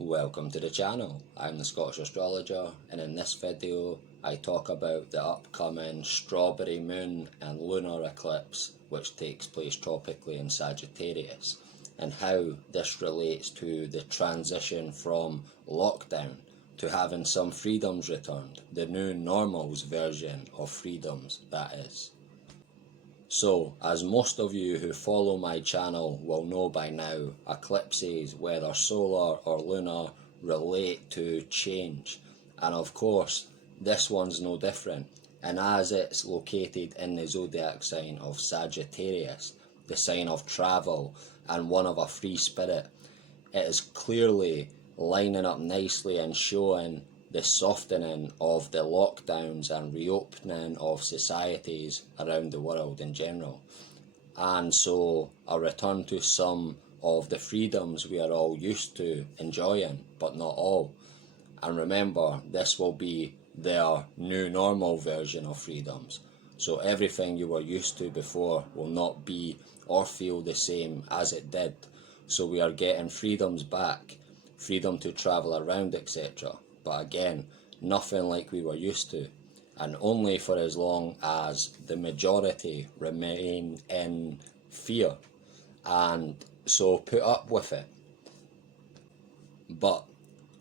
Welcome to the channel. I'm the Scottish Astrologer, and in this video I talk about the upcoming strawberry moon and lunar eclipse which takes place tropically in Sagittarius, and how this relates to the transition from lockdown to having some freedoms returned, the new normal's version of freedoms, that is. So, as most of you who follow my channel will know by now, eclipses, whether solar or lunar, relate to change. And of course, this one's no different. And as it's located in the zodiac sign of Sagittarius, the sign of travel and one of a free spirit, it is clearly lining up nicely and showing the softening of the lockdowns and reopening of societies around the world in general. And so a return to some of the freedoms we are all used to enjoying, but not all. And remember, this will be their new normal version of freedoms. So everything you were used to before will not be or feel the same as it did. So we are getting freedoms back, freedom to travel around, etc. But again, nothing like we were used to, and only for as long as the majority remain in fear, and so put up with it. But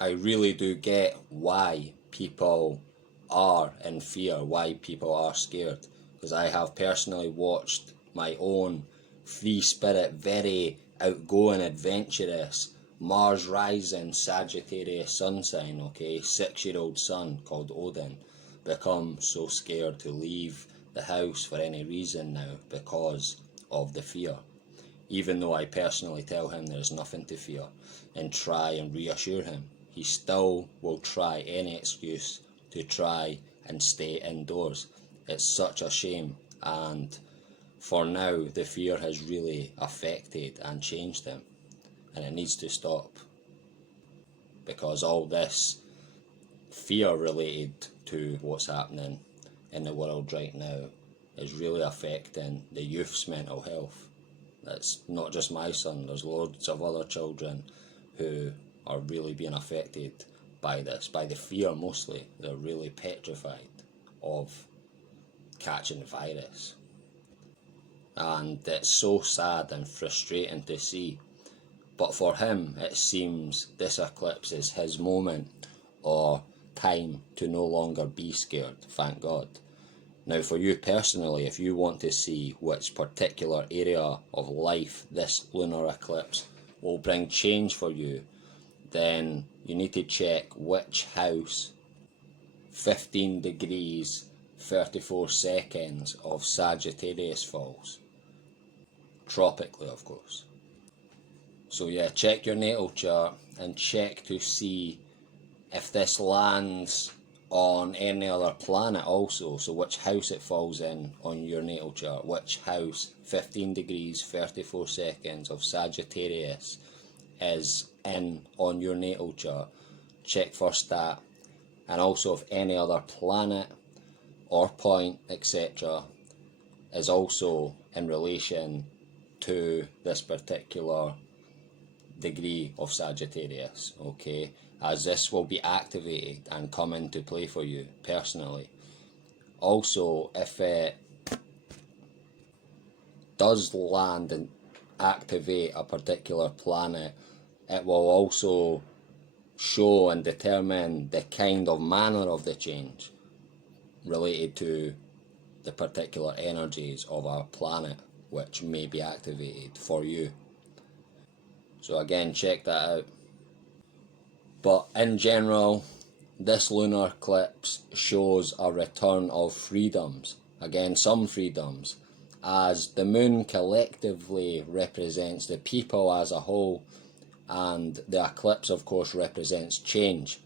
I really do get why people are in fear, why people are scared, because I have personally watched my own free spirit, very outgoing, adventurous, Mars rising Sagittarius sun sign, okay, 6-year-old son called Odin, become so scared to leave the house for any reason now because of the fear. Even though I personally tell him there is nothing to fear and try and reassure him, he still will try any excuse to try and stay indoors. It's such a shame, and for now the fear has really affected and changed him. And it needs to stop, because all this fear related to what's happening in the world right now is really affecting the youth's mental health. That's not just my son, there's loads of other children who are really being affected by this, by the fear mostly. They're really petrified of catching the virus. And it's so sad and frustrating to see. But for him, it seems this eclipse is his moment or time to no longer be scared, thank God. Now for you personally, if you want to see which particular area of life this lunar eclipse will bring change for you, then you need to check which house 15 degrees 34 seconds of Sagittarius falls. Tropically, of course. So yeah, check your natal chart and check to see if this lands on any other planet also. So which house it falls in on your natal chart, which house 15 degrees 34 seconds of Sagittarius is in on your natal chart. Check first that, and also if any other planet or point, etc. is also in relation to this particular degree of Sagittarius, okay, as this will be activated and come into play for you personally. Also, if it does land and activate a particular planet, it will also show and determine the kind of manner of the change related to the particular energies of our planet which may be activated for you. So again, check that out. But in general, this lunar eclipse shows a return of freedoms. Again, some freedoms, as the moon collectively represents the people as a whole, and the eclipse of course represents change.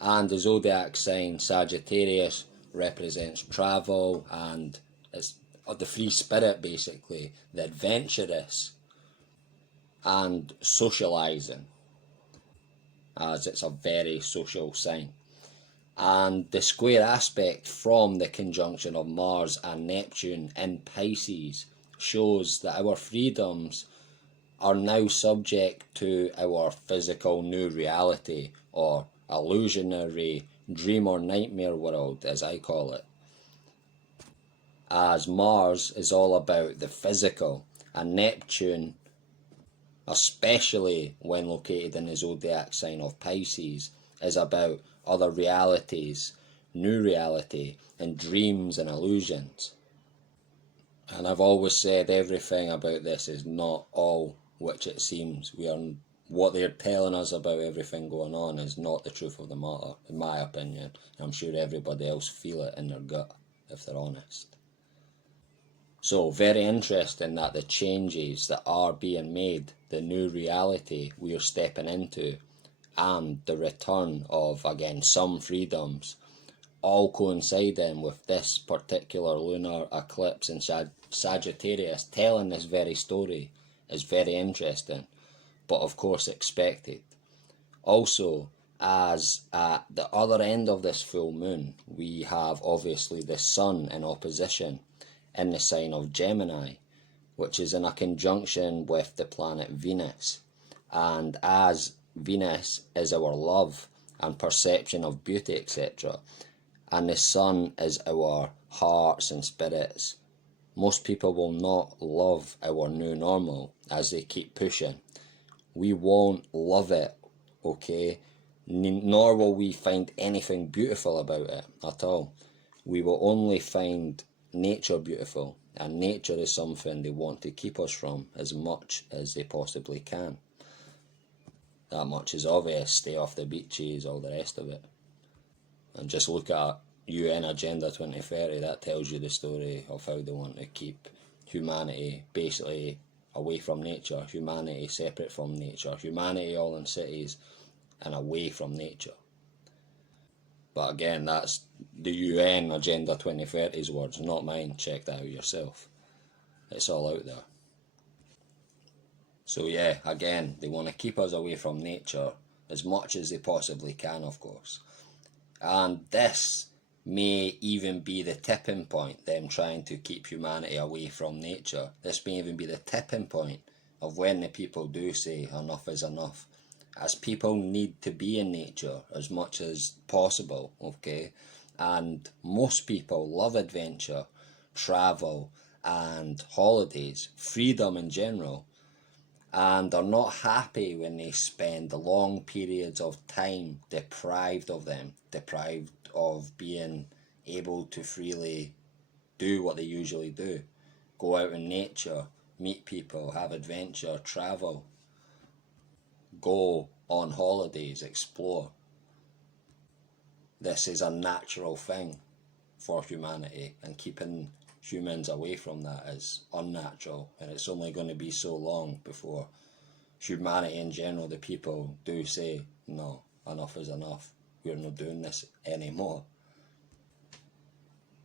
And the zodiac sign Sagittarius represents travel, and it's the free spirit basically, the adventurous, and socializing, as it's a very social sign. And the square aspect from the conjunction of Mars and Neptune in Pisces shows that our freedoms are now subject to our physical new reality, or illusionary dream or nightmare world, as I call it. As Mars is all about the physical, and Neptune, especially when located in the zodiac sign of Pisces, is about other realities, new reality, and dreams and illusions. And I've always said everything about this is not all which it seems. What they're telling us about everything going on is not the truth of the matter, in my opinion. I'm sure everybody else feel it in their gut, if they're honest. So very interesting that the changes that are being made, the new reality we are stepping into, and the return of, again, some freedoms, all coinciding with this particular lunar eclipse in Sagittarius telling this very story is very interesting, but of course expected. Also, as at the other end of this full moon, we have obviously the Sun in opposition in the sign of Gemini, which is in a conjunction with the planet Venus. And as Venus is our love and perception of beauty, etc., and the Sun is our hearts and spirits, most people will not love our new normal as they keep pushing. We won't love it, okay? Nor will we find anything beautiful about it at all. We will only find nature beautiful, and nature is something they want to keep us from as much as they possibly can. That much is obvious. Stay off the beaches, all the rest of it. And just look at UN Agenda 2030, that tells you the story of how they want to keep humanity basically away from nature, humanity separate from nature, humanity all in cities and away from nature. But again, that's the UN Agenda 2030's words, not mine. Check that out yourself. It's all out there. So yeah, again, they want to keep us away from nature as much as they possibly can, of course. And this may even be the tipping point, them trying to keep humanity away from nature. This may even be the tipping point of when the people do say enough is enough. As people need to be in nature as much as possible, okay? And most people love adventure, travel, and holidays, freedom in general, and are not happy when they spend long periods of time deprived of them, deprived of being able to freely do what they usually do. Go out in nature, meet people, have adventure, travel, go on holidays, explore. This is a natural thing for humanity, and keeping humans away from that is unnatural, and it's only going to be so long before humanity in general, the people, do say, no, enough is enough, we're not doing this anymore.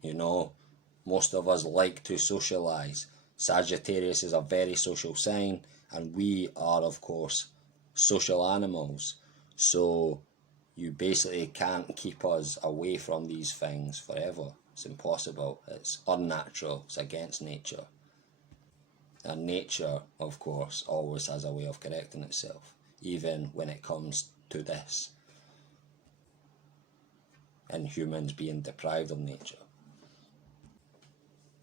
You know, most of us like to socialise. Sagittarius is a very social sign, and we are, of course, social animals. So you basically can't keep us away from these things forever. It's impossible. It's unnatural. It's against nature. And nature, of course, always has a way of correcting itself, even when it comes to this, and humans being deprived of nature.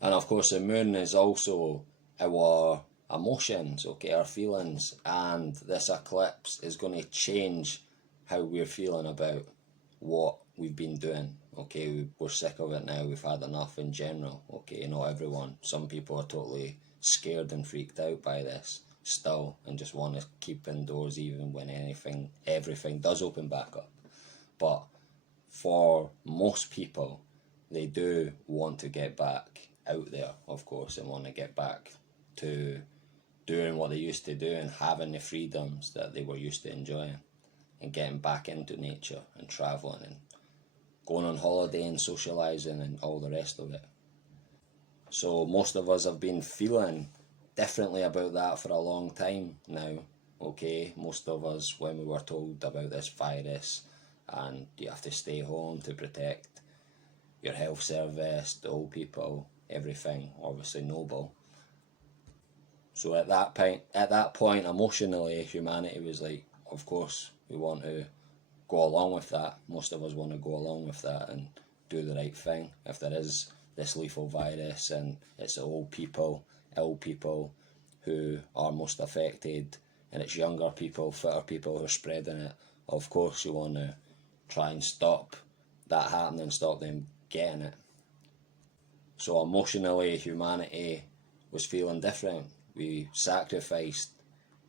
And of course, the moon is also our emotions, okay, our feelings, and this eclipse is going to change how we're feeling about what we've been doing. Okay, we're sick of it now, we've had enough in general. Okay, not everyone. Some people are totally scared and freaked out by this still, and just want to keep indoors even when everything does open back up. But for most people, they do want to get back out there, of course, and want to get back to doing what they used to do and having the freedoms that they were used to enjoying, and getting back into nature and travelling and going on holiday and socialising and all the rest of it. So most of us have been feeling differently about that for a long time now, okay? Most of us, when we were told about this virus and you have to stay home to protect your health service, the old people, everything, obviously noble. So at that point, emotionally, humanity was like, of course, we want to go along with that. Most of us want to go along with that and do the right thing. If there is this lethal virus and it's the old people, ill people who are most affected, and it's younger people, fitter people who are spreading it, of course you want to try and stop that happening, stop them getting it. So emotionally, humanity was feeling different. We sacrificed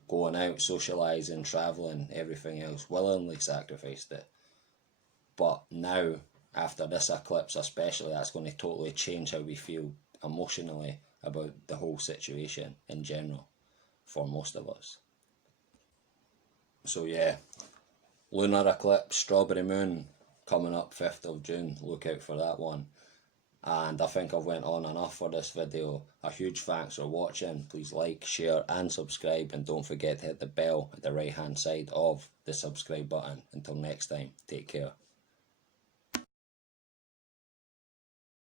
going out, socialising, travelling, everything else, willingly sacrificed it. But now, after this eclipse especially, that's going to totally change how we feel emotionally about the whole situation in general for most of us. So yeah, lunar eclipse, strawberry moon, coming up 5th of June, look out for that one. And I think I've went on enough for this video. A huge thanks for watching. Please like, share and subscribe, and don't forget to hit the bell at the right hand side of the subscribe button. Until next time, take care.